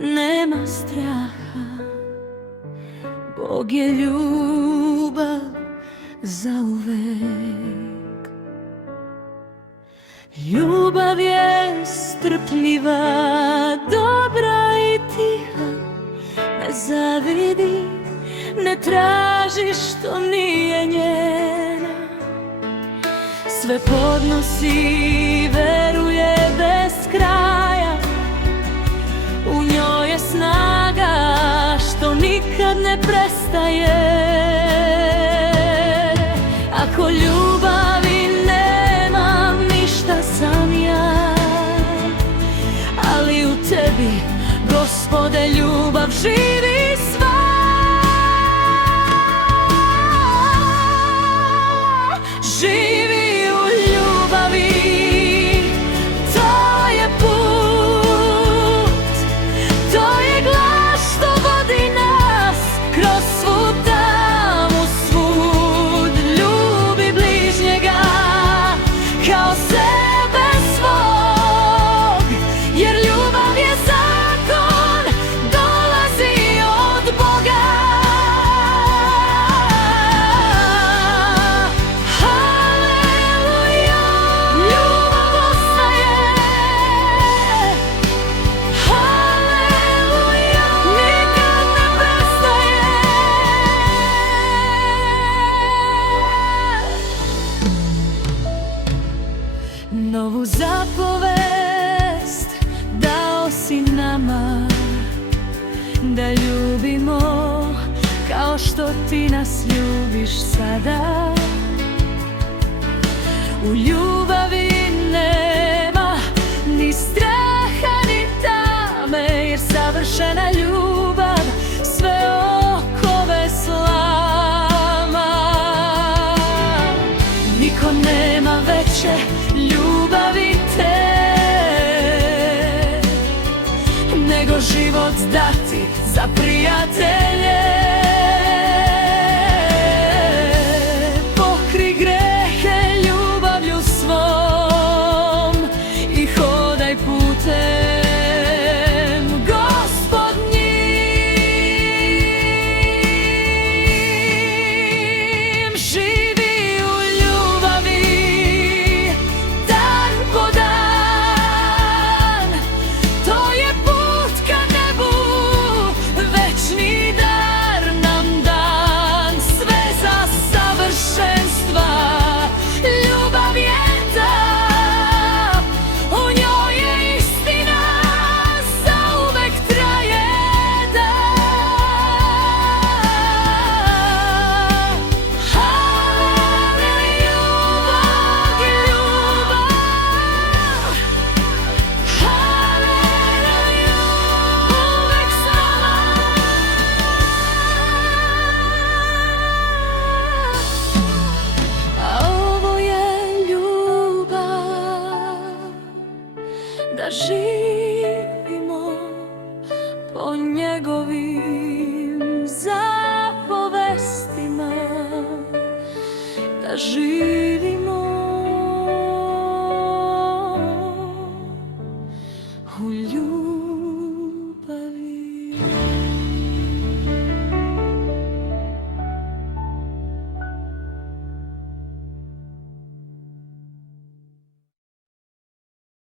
nema straha. Bog je ljubav zauvek. Ljubav je strpljiva, dobra i tiha, ne zavidi, ne traži što nije njena. Sve podnosi, veruje bez kraja, u njoj je snaga što nikad ne prestaje. Ako ljubavi nemam, ništa sam ja, ali u tebi, Gospode, ljubav živi sva. Živi u ljubavi, to je put, to je glas što vodi nas kroz svu tamu, svud. Ljubi bližnjega kao sebe svog, jer ljubav je zakon, dolazi od Boga. Haleluja, ljubav ostaje. Haleluja, nikad ne prestaje. Novu zapovest dao si nama, da ljubimo kao što ti nas ljubiš sada. U ljubavi nema ni straha ni tame, jer savršena ljubav sve okove slama. Niko nema veće ljubavi te, nego život dati za prijatelje.